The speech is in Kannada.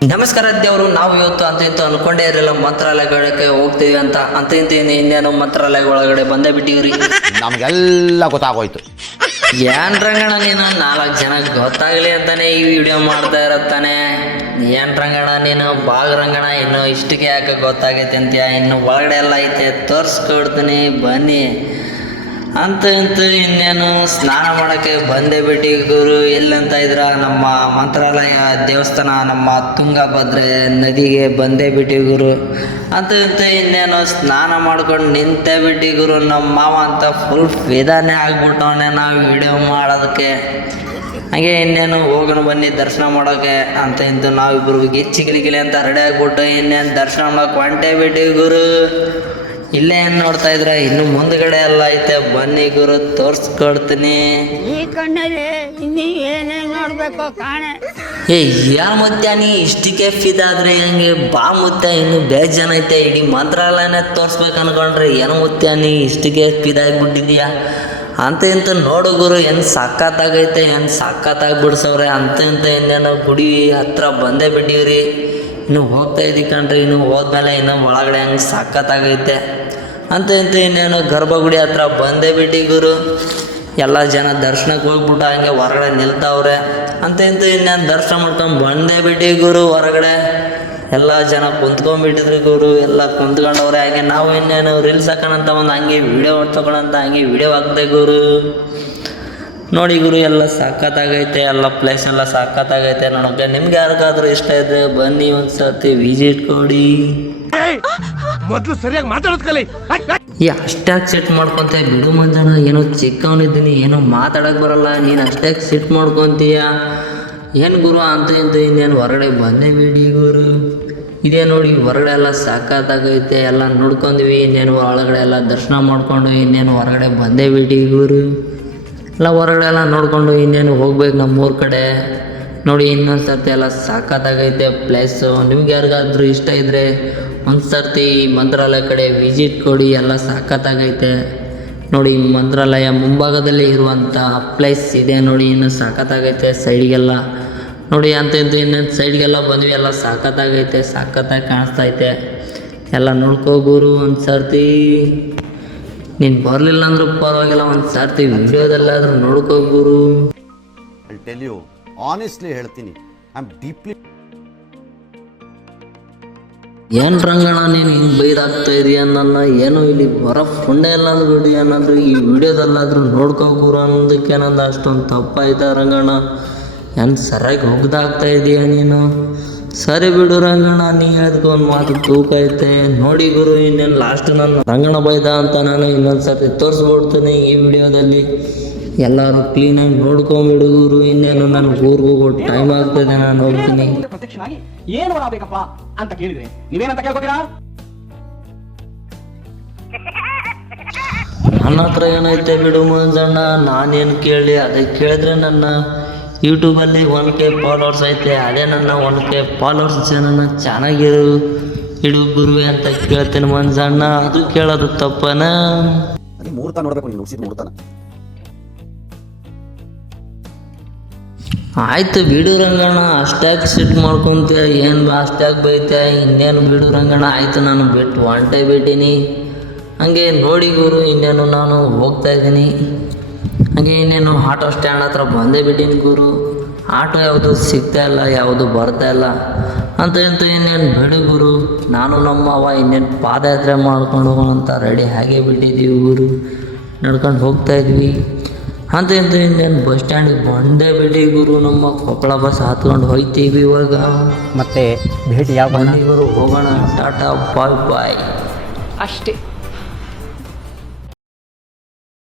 ನಮಸ್ಕಾರ ದೇವರು. ನಾವು ಇವತ್ತು ಅಂತ ಇಂತ ಅನ್ಕೊಂಡೇ ಇರಲಿಲ್ಲ ಮಂತ್ರಾಲಯಕ್ಕೆ ಹೋಗ್ತೀವಿ ಅಂತ ಇನ್ನೇನು ಮಂತ್ರಾಲಯ ಒಳಗಡೆ ಬಂದೇ ಬಿಟ್ಟಿವ್ರಿ. ನಮಗೆಲ್ಲ ಗೊತ್ತಾಗೋಯ್ತು. ಏನ್ ರಂಗಣ್ಣ ನೀನು 4 ಜನ ಗೊತ್ತಾಗ್ಲಿ ಅಂತಾನೆ ಈ ವಿಡಿಯೋ ಮಾಡ್ತಾ ಇರತ್ತಾನೆ. ಏನ್ ರಂಗಣ್ಣ ನೀನು ಬಾಗ್ ರಂಗಣ್ಣ, ಇನ್ನು ಇಷ್ಟಕ್ಕೆ ಯಾಕೆ ಗೊತ್ತಾಗೈತೆ ಅಂತೀಯ? ಇನ್ನು ಒಳಗಡೆ ಎಲ್ಲ ಐತೆ, ತೋರಿಸ್ಕೊಡ್ತೀನಿ ಬನ್ನಿ ಅಂತ ಇನ್ನೇನು ಸ್ನಾನ ಮಾಡೋಕ್ಕೆ ಬಂದೇ ಬಿಟ್ಟು ಗುರು. ಎಲ್ಲಂತ ಇದ್ರ ನಮ್ಮ ಮಂತ್ರಾಲಯ ದೇವಸ್ಥಾನ, ನಮ್ಮ ತುಂಗಭದ್ರೆ ನದಿಗೆ ಬಂದೇ ಬಿಟ್ಟು ಗುರು. ಅಂತ ಇನ್ನೇನು ಸ್ನಾನ ಮಾಡ್ಕೊಂಡು ನಿಂತೇ ಬಿಟ್ಟು ಗುರು. ನಮ್ಮ ಮಾವ ಅಂತ ಫುಲ್ ಫಿದಾನೇ ಆಗ್ಬಿಟ್ಟವನೇ ನಾವು ವಿಡಿಯೋ ಮಾಡೋದಕ್ಕೆ. ಹಾಗೆ ಇನ್ನೇನು ಹೋಗೋಣ ಬನ್ನಿ ದರ್ಶನ ಮಾಡೋಕ್ಕೆ ಅಂತ ನಾವಿಬ್ಬರು ಗಿಚ್ಚಿಗಿಲಿಗಿಲಿ ಅಂತ ರೆಡಿ ಆಗ್ಬಿಟ್ಟು ಇನ್ನೇನು ದರ್ಶನ ಮಾಡೋಕೆ ಹೊಂಟೇ ಬಿಟ್ಟು ಗುರು. ಇಲ್ಲೇ ಏನು ನೋಡ್ತಾ ಇದ್ರ, ಇನ್ನು ಮುಂದ್ಗಡೆ ಎಲ್ಲ ಐತೆ, ಬನ್ನಿ ಗುರು ತೋರಿಸ್ಕೊಡ್ತೀನಿ. ಈ ಕಣ್ಣಲ್ಲಿ ಇನ್ನೀ ಏನೇನು ನೋಡ್ಬೇಕು ಕಾಣೆ. ಯಾರ ಮುತ್ಯ ನೀ ಇಷ್ಟಕ್ಕೆ ಫಿದಾದ್ರೆ ಹೆಂಗೆ? ಬಾ ಮುತ್ಯ, ಇನ್ನು ಬೇಜಾನ ಐತೆ, ಇಡೀ ಮಂತ್ರಾಲಯನೇ ತೋರಿಸ್ಬೇಕು ಅನ್ಕೊಂಡ್ರೆ ಏನು ಮುತ್ಯ ನೀ ಇಷ್ಟಕ್ಕೆ ಫಿದಾಗ್ಬಿಟ್ಟಿದ್ಯಾ ಅಂತ ನೋಡು ಗುರು. ಏನು ಸಖತ್ತಾಗೈತೆ, ಏನು ಸಖತ್ತಾಗಿ ಬಿಡ್ಸವ್ರೆ ಅಂತ ಇನ್ನೇನು ಗುಡಿ ಹತ್ರ ಬಂದೇ ಬಿಟ್ಟಿವ್ರಿ. ಇನ್ನು ಹೋಗ್ತಾ ಇದ್ದೀವಿ ಕಣ್ರಿ. ಇನ್ನು ಹೋದ್ಮೇಲೆ ಇನ್ನು ಒಳಗಡೆ ಹಂಗೆ ಸಖತ್ತಾಗೈತೆ ಅಂತ ಇನ್ನೇನು ಗರ್ಭಗುಡಿ ಹತ್ರ ಬಂದೇ ಬಿಟ್ಟು ಗುರು. ಎಲ್ಲ ಜನ ದರ್ಶನಕ್ಕೆ ಹೋಗ್ಬಿಟ್ಟು ಹಂಗೆ ಹೊರಗಡೆ ನಿಲ್ತಾವ್ರೆ ಅಂತ ಇನ್ನೇನು ದರ್ಶನ ಮಾಡ್ಕೊಂಡು ಬಂದೇ ಬಿಟ್ಟು ಗುರು. ಹೊರಗಡೆ ಎಲ್ಲ ಜನ ಕುಂತ್ಕೊಂಡ್ಬಿಟ್ಟಿದ್ರು ಗುರು, ಎಲ್ಲ ಕುಂತ್ಕೊಂಡವ್ರೆ. ಹಾಗೆ ನಾವು ಇನ್ನೇನು ರೀಲ್ಸ್ ಹಾಕೋಣಂತ ಒಂದು ಹಂಗೆ ವಿಡಿಯೋ ತಗೊಳಂತ ಹಂಗೆ ವಿಡಿಯೋ ಹಾಕ್ದೆ ಗುರು. ನೋಡಿ ಗುರು, ಎಲ್ಲ ಸಖತ್ತಾಗೈತೆ, ಎಲ್ಲ ಪ್ಲೇಸ್ ಎಲ್ಲ ಸಖತ್ತಾಗೈತೆ ನೋಡೋಕೆ. ನಿಮ್ಗೆ ಯಾರಿಗಾದ್ರೂ ಇಷ್ಟ ಇದ್ರೆ ಬನ್ನಿ ಒಂದ್ಸತಿ ವಿಸಿಟ್ ಕೊಡಿ. ಮೊದಲು ಸರಿಯಾಗಿ ಮಾತಾಡೋದು ಕಲಿ. ಅಷ್ಟಾಗಿ ಸೆಟ್ ಮಾಡ್ಕೊಂತ ಬಿಡು ಮಂಜಣ್ಣ, ಏನೋ ಚಿಕ್ಕವನಿದ್ದೀನಿ, ಏನೋ ಮಾತಾಡಕ್ಕೆ ಬರಲ್ಲ, ನೀನು ಅಷ್ಟಾಗಿ ಸೆಟ್ ಮಾಡ್ಕೊತೀಯ ಏನು ಗುರು ಅಂತ ಇನ್ನೇನು ಹೊರಗಡೆ ಬಂದೇ ಬಿಡಿ ಗುರು. ಇದೇ ನೋಡಿ ಹೊರಗಡೆ ಎಲ್ಲ ಸಖತ್ತಾಗೈತೆ, ಎಲ್ಲ ನೋಡ್ಕೊಂಡ್ವಿ. ಇನ್ನೇನು ಒಳಗಡೆ ಎಲ್ಲ ದರ್ಶನ ಮಾಡಿಕೊಂಡು ಇನ್ನೇನು ಹೊರಗಡೆ ಬಂದೇ ಬಿಡಿ ಗುರು. ಎಲ್ಲ ಹೊರಗಡೆ ಎಲ್ಲ ನೋಡಿಕೊಂಡು ಇನ್ನೇನು ಹೋಗ್ಬೇಕು ನಮ್ಮೂರ ಕಡೆ. ನೋಡಿ ಇನ್ನೊಂದು ಸರ್ತಿ ಎಲ್ಲ ಸಖತ್ತಾಗೈತೆ ಪ್ಲೇಸು. ನಿಮ್ಗೆ ಯಾರಿಗಾದ್ರೂ ಇಷ್ಟ ಇದ್ದರೆ ಒಂದು ಸರ್ತಿ ಮಂತ್ರಾಲಯ ಕಡೆ ವಿಸಿಟ್ ಕೊಡಿ, ಎಲ್ಲ ಸಖತ್ತಾಗೈತೆ. ನೋಡಿ ಮಂತ್ರಾಲಯ ಮುಂಭಾಗದಲ್ಲಿ ಇರುವಂಥ ಪ್ಲೇಸ್ ಇದೆ ನೋಡಿ, ಇನ್ನು ಸಖತ್ತಾಗೈತೆ ಸೈಡ್ಗೆಲ್ಲ ನೋಡಿ ಅಂತ ಇನ್ನೇನು ಸೈಡ್ಗೆಲ್ಲ ಬಂದ್ವಿ, ಎಲ್ಲ ಸಖತ್ತಾಗೈತೆ, ಸಖತ್ತಾಗಿ ಕಾಣಿಸ್ತೈತೆ. ಎಲ್ಲ ನೋಡ್ಕೋಗುರು ಒಂದು ಸರ್ತಿ. ನೀನು ಬರಲಿಲ್ಲ ಅಂದ್ರೂ ಪರವಾಗಿಲ್ಲ, ಒಂದು ಸರ್ತಿ ವಿಡಿಯೋದಲ್ಲಾದ್ರೂ ನೋಡ್ಕೋಗುರು. ಐ ಟೆಲ್ ಯು ಆನೆಸ್ಟ್ಲಿ ಹೇಳ್ತೀನಿ, ಐ ಆಮ್ ಡೀಪ್ಲಿ. ಏನು ರಂಗಣ್ಣ ನೀನು ಹಿಂಗೆ ಬೈದಾಗ್ತಾ ಇದೆಯಾ ನನ್ನ? ಏನು ಇಲ್ಲಿ ಬರೋ ಫುಂಡೆ ಎಲ್ಲಾದ್ರೂ ಬಿಡಿ, ಏನಾದರೂ ಈ ವಿಡಿಯೋದಲ್ಲಾದ್ರೂ ನೋಡ್ಕೋಗುರು ಅನ್ನೋದಕ್ಕೆ ಏನಂದ ಅಷ್ಟೊಂದು ತಪ್ಪಾಯ್ತಾ ರಂಗಣ್ಣ? ಏನು ಸರಿಯಾಗಿ ಹೋಗ್ದಾಗ್ತಾ ಇದೆಯಾ ನೀನು? ಸರಿ ಬಿಡು ರಂಗಣ್ಣ, ನೀ ಅದಕ್ಕೆ ಒಂದು ಮಾತು ತೂಕ ಐತೆ. ನೋಡಿ ಗುರು, ಇನ್ನೇನು ಲಾಸ್ಟ್ ನಾನು ರಂಗಣ್ಣ ಬೈದ ಅಂತ ನಾನು ಇನ್ನೊಂದು ಸರ್ತಿ ತೋರಿಸ್ಬಿಡ್ತೀನಿ ಈ ವಿಡಿಯೋದಲ್ಲಿ. ಎಲ್ಲರೂ ಕ್ಲೀನಾಗಿ ನೋಡ್ಕೊಂಬಿಡು ಗುರು. ಇನ್ನೇನು ನನಗೆ ಊರಿಗೆ ಹೋಗೋ ಟೈಮ್ ಆಗ್ತದೆ, ನಾನು ಹೋಗ್ತೀನಿ. ಏನು ಮಾಡಬೇಕಪ್ಪ ಅಂತ ಕೇಳಿದ್ರೆ ನೀವೇನಂತ ಕೇಳ್ಕೊತೀರಾ? ನನ್ನ ಹತ್ರ ಏನೈತೆ ಬಿಡು ಮಂಜಣ್ಣ, ನಾನೇನು ಕೇಳಿ? ಅದಕ್ಕೆ ಕೇಳಿದ್ರೆ ನನ್ನ ಯೂಟ್ಯೂಬಲ್ಲಿ 1K ಫಾಲೋವರ್ಸ್ ಐತೆ, ಅದೇ ನನ್ನ 1K ಫಾಲೋವರ್ಸ್ ಜನನ ಚೆನ್ನಾಗಿರು ಇಡು ಗುರುವೆ ಅಂತ ಕೇಳ್ತೇನೆ ಮಂಜಣ್ಣ. ಅದು ಕೇಳೋದು ತಪ್ಪನ? ಮುಹೂರ್ತ ನೋಡ್ಬೇಕು, ನೀನು ಉಸಿರು ಮುಹೂರ್ತನ. ಆಯ್ತು ಬಿಡು ರಂಗಣ್ಣ, ಅಷ್ಟಾಗಿ ಸಿಟ್ ಮಾಡ್ಕೊಂತೀಯ, ಏನು ಅಷ್ಟಾಗಿ ಬೈತೆ, ಇನ್ನೇನು ಬಿಡು ರಂಗಣ್ಣ. ಆಯಿತು, ನಾನು ಬಿಟ್ಟು ಹೊಂಟೇ ಬಿಟ್ಟೀನಿ. ಹಾಗೆ ನೋಡಿ ಗುರು, ಇನ್ನೇನು ನಾನು ಹೋಗ್ತಾ ಇದ್ದೀನಿ. ಹಾಗೆ ಇನ್ನೇನು ಆಟೋ ಸ್ಟ್ಯಾಂಡ್ ಹತ್ರ ಬಂದೇ ಬಿಟ್ಟಿನಿ ಗುರು. ಆಟೋ ಯಾವುದು ಸಿಗ್ತಾ ಇಲ್ಲ, ಯಾವುದು ಬರ್ತಾ ಇಲ್ಲ ಅಂತ ಇನ್ನೇನು ಬಿಡು ಗುರು. ನಾನು ನಮ್ಮವ್ವ ಇನ್ನೇನು ಪಾದಯಾತ್ರೆ ಮಾಡ್ಕೊಂಡು ಹೋಗೋಣ ಅಂತ ರೆಡಿ ಹಾಗೆ ಬಿಟ್ಟಿದ್ದೀವಿ ಗುರು. ನಡ್ಕೊಂಡು ಹೋಗ್ತಾ ಇದ್ವಿ ಅಂತ ಇನ್ನೇನು ಬಸ್ ಸ್ಟ್ಯಾಂಡಿಗೆ ಬಂದೇ ಬಿಟ್ಟು ಗುರು. ನಮ್ಮ ಕೊಪ್ಪಳ ಬಸ್ ಹತ್ಕೊಂಡು ಹೋಗ್ತೀವಿ ಇವಾಗ. ಮತ್ತೆ ಭೇಟಿ ಯಾವ ಬನ್ನಿ ಗುರು, ಹೋಗೋಣ. ಟಾಟಾ ಬಾಯ್ ಬಾಯ್ ಅಷ್ಟೇ.